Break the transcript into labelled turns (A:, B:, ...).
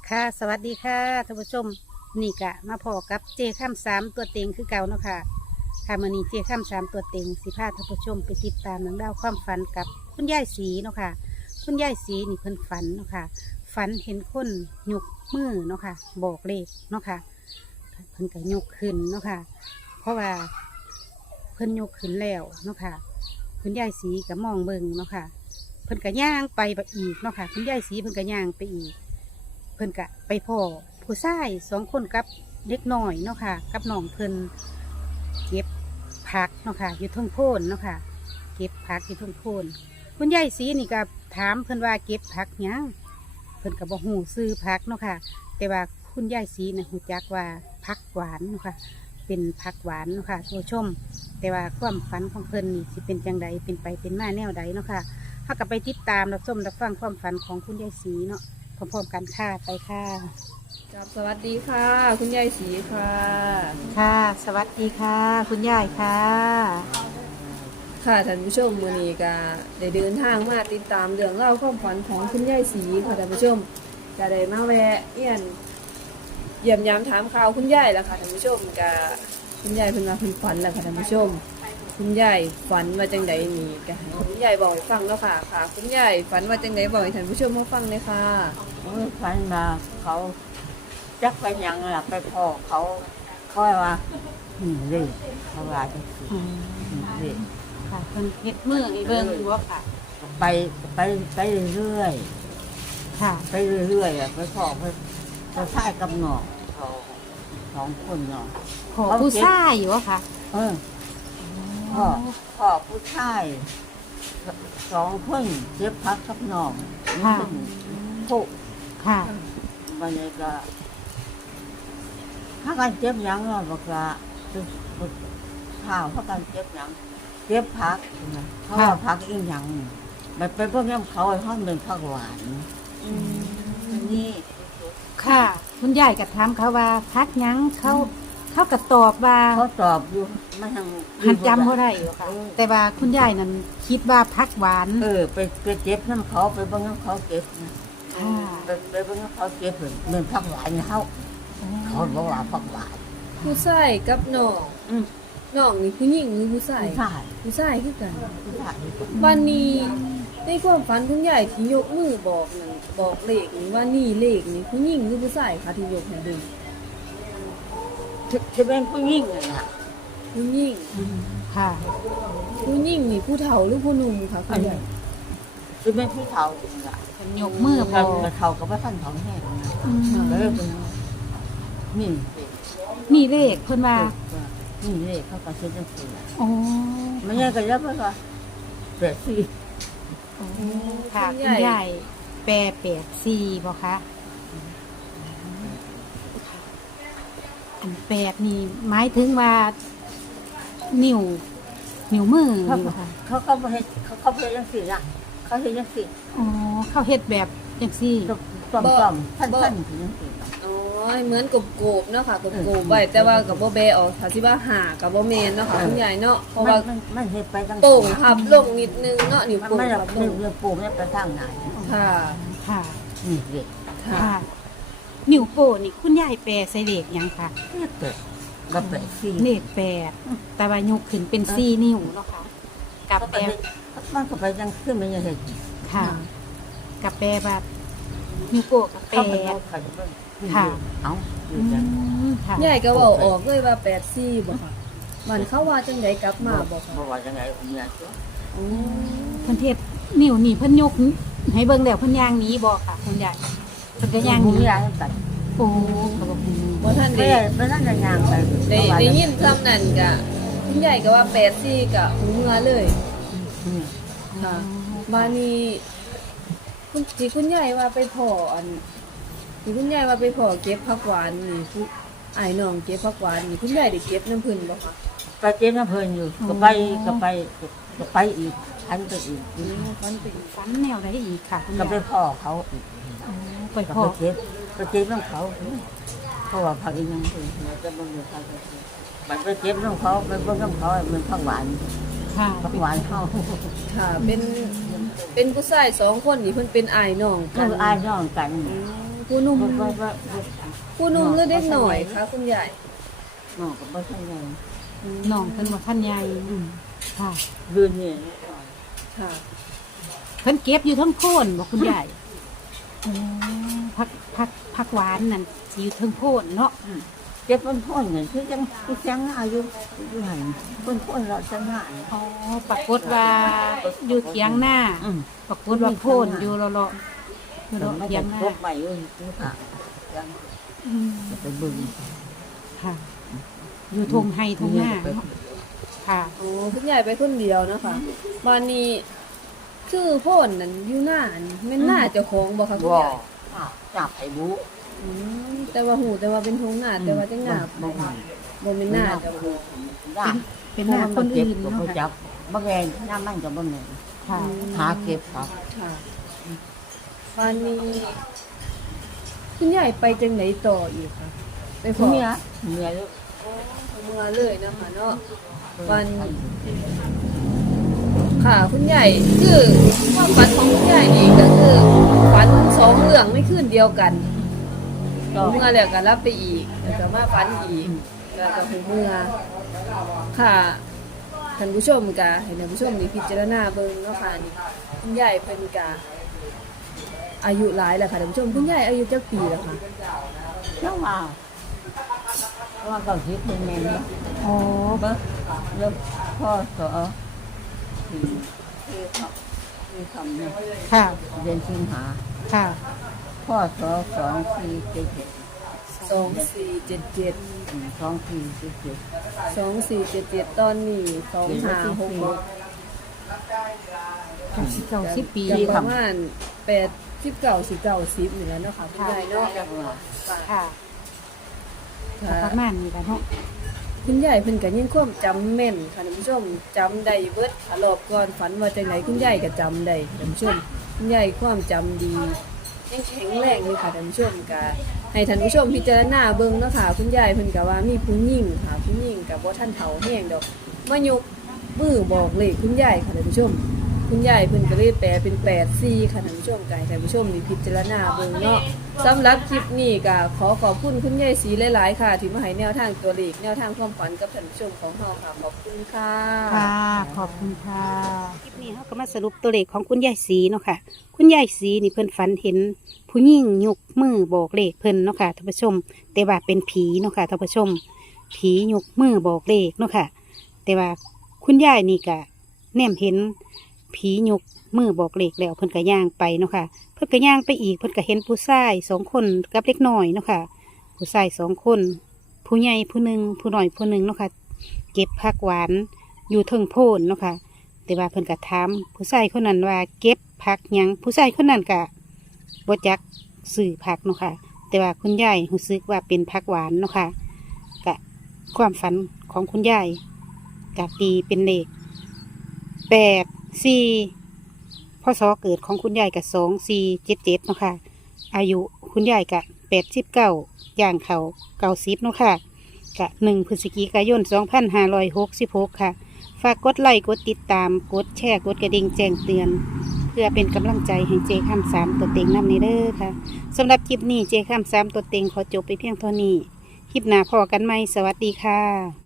A: ค่ะสวัสดีค่ะท่านผู้ชมนี่กะมาพอกับเจข้ามสามตัวเต็งคือเก่าเนาะค่ะค่ะมื่อนี้เจข้ามสามตัวเต็งสิพาท่านผู้ชมไปติดตามเรื่องราวความฝันกับคุณยายศรีเนาะค่ะคุณยายศรีนี่เพิ่นฝันเนาะค่ะฝันเห็นคนยกมือเนาะค่ะบอกเลขเนาะค่ะเพิ่นก็ยกขึ้นเนาะค่ะเพราะว่าเพิ่นยกขึ้นแล้วเนาะค่ะคุณยายศรีก็มองเบิ่งเนาะค่ะเพิ่นก็ย่างไปอีกเนาะค่ะคุณยายศรีเพิ่นก็ย่างไปอีก เพิ่นกะไปพ่อผู้ชายสองคนกับเด็กน้อยเนาะค่ะกับน้องเพิ่นเก็บผักเนาะค่ะอยู่เทุ่งโพนเนาะค่ะเก็บผักอยู่เทุ่งโพนคุณยายศรีนี่ก็ถามเพิ่นว่าเก็บผักหยังเพิ่นก็บ่ฮู้ซื้อผักเนาะค่ะแต่ว่าคุณยายศรีน่ะฮู้จักว่าผักหวานเนาะค่ะเป็นผักหวานเนาะค่ะท่านผู้ชม แต่ว่าความฝันของเพิ่นนี่สิเป็นจังใดเป็นไปเป็นมาแนวใดเนาะค่ะเฮาก็ไปติดตามรับชมรับฟังความฝันของคุณยายศรีเนาะ พร้อมๆกันค่ะไปค่ะ
B: ครับสวัสดีค่ะ คุณยายศรีค่ะ
A: ค่ะ สวัสดีค่ะ คุณยายค่ะ
B: ค่ะท่านผู้ชมมื้อนี้ก็ได้เดินทางมาติดตามเรื่องเล่าวความฝันของคุณยายศรีค่ะท่านผู้ชมก็ได้มาแวะเยี่ยมยามถามข่าวคุณยายแล้วค่ะท่านผู้ชมก็คุณยายเพิ่นว่าเพิ่นฝันแล้วค่ะท่านผู้ชม คุณยายฝันว่าจังไดนี่ก็ให้คุณยายบอกให้ฟังแล้วค่ะค่ะ คุณยายฝันว่าจังไดบอกให้ท่านผู้ชมมาฟังเลยค่ะ
C: ฝันมาเขาจักไปหยังล่ะไปพ่อเขาค่อยว่าเลยเขาว่าจังซี่เลย
A: ค่ะเพิ่นเฮ็ดมือให้เบิ่งอยู่ว่าค่ะ
C: ไปไปเรื่อย
A: ค่ะ
C: ๆไปเรื่อยๆอะไปพ่อไปชายกับหนอกเขาสองคนเนาะ
A: ขอผู้ชายอยู่ว่าค่ะ
C: เออพ่อผู้ชายสองคนเจ็บพักกับหนอกผู้
A: ค่ะ
C: วันนี้ก็ถ้ากันเจ็บหยังเราบอกว่าข้าวถ้ากันเจ็บหยังเจ็บพักเขาว่าพักอีกหยังมันไปพวกนี้เขาให้ห้องหนึ่งผักหวานนี่
A: ค่ะ คุณยายก็ถามเขาว่าพักหยังเขาก็ตอบว่า
C: เขาตอบอยู่ไม่ทาง
A: หันจำบ่ได้อยู่ค่ะ แต่ว่าคุณยายนั่นคิดว่าพักหวาน
C: ไปเจ็บน้ำเขาไปเบิ่งน้ำเขาเก็บนะ
A: ค่ะ
C: ไปเบิ่งน้ำเขาเก็บเหมือนผักหวานเขาบอกว่าผักหวาน
B: ผู้ชายกับน้องน้องนี่ผู้หญิงหรือผู้ชาย
C: ผู้ชาย
B: ผู้ชายคือกัน
C: ผู้ชาย
B: วันนี้ในความฝันคุณยายที่ยกมือบอกนั่นบอกเลขนี่ว่านี่เลขนี่ผู้หญิงหรือผู้ชายคะที่ยกให้ดู
C: จะเป็นผู้หญิงน่ะ
B: ผู้หญิง
A: ค่ะ
B: ผู้หญิงนี่ผู้เฒ่าหรือผู้หนุ่มคะคุณยาย
C: จะเป็นผู้เฒ่าน่ะ
A: เพิ่นยกมือพ
C: เรา
A: อ
C: เฒ่ากับว่าท่านท้องแห้งนะ
A: อืม
C: แล้วเป็นนี่
A: มีเลขเพิ่นว่า
C: นี่เลยเขาก็ซื้อจังซี่
A: อ๋อ
C: มันยังก็ยับว่าแบบสี่
A: ค่ะคุณยายแปร84บ่คะอัน8นี่หมายถึงว่านิ้วมือ
C: เขา
A: นี่บ่คะ
C: เขาบ่เฮ็ดเขาเฮ็ดจังซี่ล่ะเขาเฮ็ดจังซี่
A: อ๋อเขาเฮ็ดแบบจังซี่
C: ต้มๆพันๆจังซี่
B: อ๋อเหมือนกบๆเนาะค่ะกบๆไว้แต่ว่าก็บ่แบะออกถ้าสิว่าหาก็บ่แม่นเนาะค่ะคุณยายเนาะเพราะว่า
C: มันเฮ็ดไปจัง
B: โป่งพับลงนิดนึงเนาะนิ้ว
C: มัน
B: โป่ง
C: ไม่
B: พับลง
C: เรื่องปูมันไปทางไหน
B: ค่ะ
A: ค่ะ
C: นี่เด็ก
B: ค่ะ
A: ค่ะ นิ้วโป้นี่คุณยายแปรใส่เลขหยังคะ
C: เนี่ยเกิดก็แปดสี่
A: เลข8แต่ว่ายกขึ้นเป็น4นิ้วเนาะค่ะกับแปร
C: มันก็ไปจังขึ้นมันยังเห็น
A: ค่ะ กับแปรแบบนิ้วโป้กับแปร
C: เขาไปเอาขันเบิ่งเอาอยู่จัง
A: ค่ะ
B: ยายก็เว้าออกเลยว่า84บ่ค่ะมันเขาว่าจังไดกลับมาบ่ค่ะ
C: บ่ว่าจังไงเนี่ยตัว
B: อ๋อ
A: เพิ่นเทศนิ้วนี่เพิ่นยกให้เบิ่งแล้วเพิ่นย่างหนี้บ่ค่ะคุณยายเพิ่นก็ย่างห
C: มี
A: นี้
C: ยาตัด
A: โอ้ก็บ่ฮู้
B: บ่ทัน
C: ไม่
B: ได้
C: ไม่นั่นยางไป
B: ได้ยินคำนั้นก็คุณยายก็ว่า84ก็หูเมื่อเลยค่ะบานี้คุณยายว่าไปพ่ออันที่คุณยายว่าไปพ่อเก็บผักหวานนี่ผู้อ้ายน้องเก็บผักหวานนี่คุณยายได้เก็บน้ำเพิ่นบ่คะ
C: ไปเจ็บน้ำเพลินอยู่ก็ไปอีกอันไปอีก
B: ฝันเป็น
A: ฝันแนวใดอีกค่ะคุณ
C: ก็
A: ยาย
C: ไปพ่อเขาอีก
A: ไป
C: ก็
A: พ่อ
C: ไปเจ็บน้ำเขาเพราะว่าผักอีกยังคือจะบ่มีผักมันไปเจ็บน้ำเขาไปเบิ่งน้ำเขามันผักหวาน
A: ค่ะ
C: ผักหวานเขา
B: ค่ะ เป็นผู้ชาย2คนนี่เพิ่นเป็นอ้ายน้องกั
C: มัน นอายน้องกัน
B: อืมผู้หนุ่ม
C: ว่า
B: ผู้หนุ่มหรือเด็กหน่อยคะคุณยาย
C: น้องก็บ่ใช่ไง
A: น้องเพิ่นบ่ทันใหญ่ค่ะ
C: ยืนนี่
B: ค่ะ
A: เพิ่นเก็บอยู่ทั้งโคนบ่คุณยายผักหวานนั่นสิอยู่ทั้งโคนเนาะ
C: เจ็บมันพ่นเงินคือจังอายุอยู่หันพ่นเราจังหาน
A: อ๋อปรากฏว่าอยู่เถียงหน้าปรากฏว่าโคนอยู่เลาะๆอยู่เลาะ
C: ไม่
A: เถีย
C: จะ
A: งหน้า
C: พบใหม่เลยคือค่ะจะไปบึง
A: ค่ะ อยู่ทงไฮทงหน้าเนาะค่ะ
B: โอ้คุณยายไปคนเดียวนะคะวันนี้คือโพ่นนั่นอยู่หน้านี่แม่นหน้าเจ้าของบ่คะคุณ
C: บ่
B: ยาย
C: จับไอ้บุ
B: แต่ว่าหูแต่ว่าเป็นทงหน้าแต่ว่าจังหน้า
C: บ่
B: บ่เป็นหน้าเจ้าของ
C: ได้
A: เป็นหน้าคนอื่น
C: ก็
A: เนาะ
C: บ่จับบ่แงน้ามันก็บ่แม่น
A: ค่ะ
C: หาเก็บครับ
B: ค่ะวันนี้คุณยายไปจังไหนต่ออีกคะไปขอ
C: เมียลูก
B: เมื่อเลยนะคะเนาะวันค่ะคุณยายคือความฝันของคุณยายนี่ก็คือฝันสองเรื่องไม่คืนเดียวกัน
C: ก็
B: เมื่อแล้วก็รับไปอีกแล้วก็มาฝันอีกแล้วก็หูเมื่อค่ะท่านผู้ชมกะให้ท่านผู้ชมนี่พิจารณาเบิ่งเนาะค่ะนี่คุณยายเพิ่นกะอายุหลายแล้วค่ะท่านผู้ชมคุณยายอายุจักปีแล้วค่ะ
C: เจ้าว่าก็คิดเป็นแม่น
A: อ๋อ
C: เบิ่แล้วพ่อสอที่คำเนี่ย
A: ค่ะ
C: เรียนสิงหา
A: ค่ะ
C: พ่อสอ2477
B: 2477
C: 2477
B: 2477ตอนนี้2566
A: 90ปี
B: จะประมาณ89 90นี่แหล้วเนาะค่ะคุณยายเนาะ
A: ค่ะ
B: ค่ะ
A: ประมาณนี้กันเนาะ
B: คุณยายเพิ่นก็ยังความจำแม่นค่ะท่านผู้ชมจำได้เบิดค่ะรอบก่อนฝันว่าจังไหนคุณยายก็จำได้ท่านผู้ชมคุณยายความจำดียังแข็งแรงอยู่ค่ะท่านผู้ชมก็ให้ท่านผู้ชมพิจารณาเบิ่งเนาะค่ะคุณยายเพิ่นก็ว่ามีผู้หญิงค่ะผู้หญิงก็บ่ทันเฒ่าแฮงดอกมายกมือบอกเลขคุณยายค่ะท่านผู้ชมคุณยายเพิ่นก็เลยแปลเป็น84ค่ะท่านผู้ชมก็ให้ท่านผู้ชมนี่พิจารณาเบิ่งเนาะสำหรับคลิปนี้ก็ขอขอบคุณคุณยายศรีหลายๆค่ะที่มาให้แนวทางตัวเลขแนวทางความฝันกับท่านผู้ชมของเราค่ะขอบคุณค่ะ
A: ค่ะ ขอบคุณค่ะ คลิปนี้เขาก็มาสรุปตัวเลขของคุณยายศรีเนาะค่ะ คุณยายศรีนี่เพิ่นฝันเห็นผู้หญิงยกมือบอกเลขเพิ่นเนาะค่ะท่านผู้ชม แต่ว่าเป็นผีเนาะค่ะท่านผู้ชม ผียกมือบอกเลขเนาะค่ะ แต่ว่าคุณยายนี่ก็แนมเห็นผียกมือบอกเลขแล้วเพิ่นก็ย่างไปเนาะค่ะ เพิ่นก็ย่างไปอีกเพิ่นก็เห็นผู้ชาย2 คนกับเล็กน้อยเนาะค่ะ ผู้ชาย2 คน ผู้ใหญ่ผู้หนึ่งผู้น้อยผู้หนึ่งเนาะค่ะ เก็บผักหวานอยู่เทิงโพนเนาะค่ะ แต่ว่าเพิ่นก็ถามผู้ชายคนนั้นว่าเก็บผักหยังผู้ชายคนนั้นก็บ่จักซื้อผักเนาะค่ะ แต่ว่าคุณยายรู้สึกว่าเป็นผักหวานเนาะค่ะกะความฝันของคุณยายกะตีเป็นเลข84พศเกิดของคุณยายกะ2477เนาะค่ะ อายุคุณยายกะ89ย่างเขา90เนาะค่ะกะ1 พฤศจิกายน 2566 ค่ะ ฝากกดไลค์กดติดตามกดแชร์กดกระดิ่งแจ้งเตือน เพื่อเป็นกำลังใจให้เจคำ3ตัวเต็งนำในเด้อค่ะสำหรับคลิปนี้เจคำ3ตัวเต็งขอจบไปเพียงเท่านี้ คลิปหน้าพอกันไหมสวัสดีค่ะ